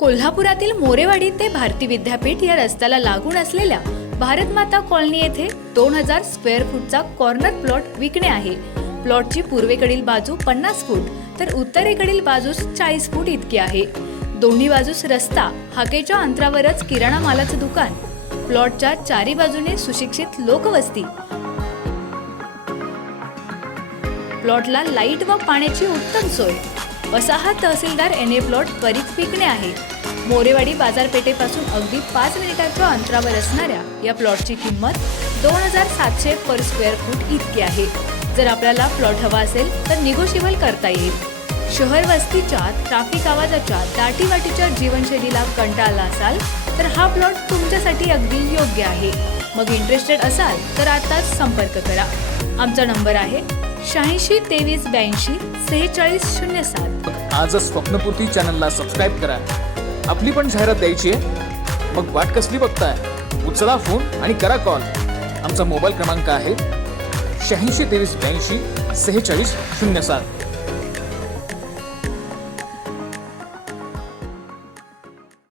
कोल्हापुरातील मोरेवाडी ते भारती विद्यापीठ या रस्त्याला लागून असलेल्या भारत माता कॉलनी येथे 2000 स्क्वेअर फूटचा कॉर्नर प्लॉट विकणे आहे। प्लॉटची पूर्वेकडील बाजू 50 फूट तर उत्तरेकडील बाजूस 40 फूट इतकी आहे। दोन्ही बाजूस रस्ता, हाकेच्या अंतरावरच किराणा मालाचं दुकान, प्लॉटच्या चारी बाजूने सुशिक्षित लोकवस्ती, प्लॉटला लाईट व पाण्याची उत्तम सोय असा हा तहसीलदार एन ए प्लॉट त्वरित विकणे आहे। मोरेवाडी बाजारपेठेपासून अगदी 5 मिनिटांच्या अंतरावर असणाऱ्या या प्लॉटची किंमत 2700 पर स्क्वेअर फूट इतकी आहे। जर आपल्याला प्लॉट हवा असेल तर निगोशिएबल करता येईल। शहर वस्तीच्या ट्रॅफिक आवाजाच्या दाटीवाटीच्या जीवनशैलीला कंटाळला असाल तर हा प्लॉट तुमच्यासाठी अगदी योग्य आहे। मग इंटरेस्टेड असाल तर आताच संपर्क करा। आमचा नंबर आहे 86 23 82 46 07। आजच स्वप्नपूर्ती चॅनलला सबस्क्राईब करा। आपली पण जाहिरात द्यायची आहे, मग वाट कसली बघताय? उचला फोन आणि करा कॉल। आमचा मोबाईल क्रमांक आहे 86 23 82 46 07।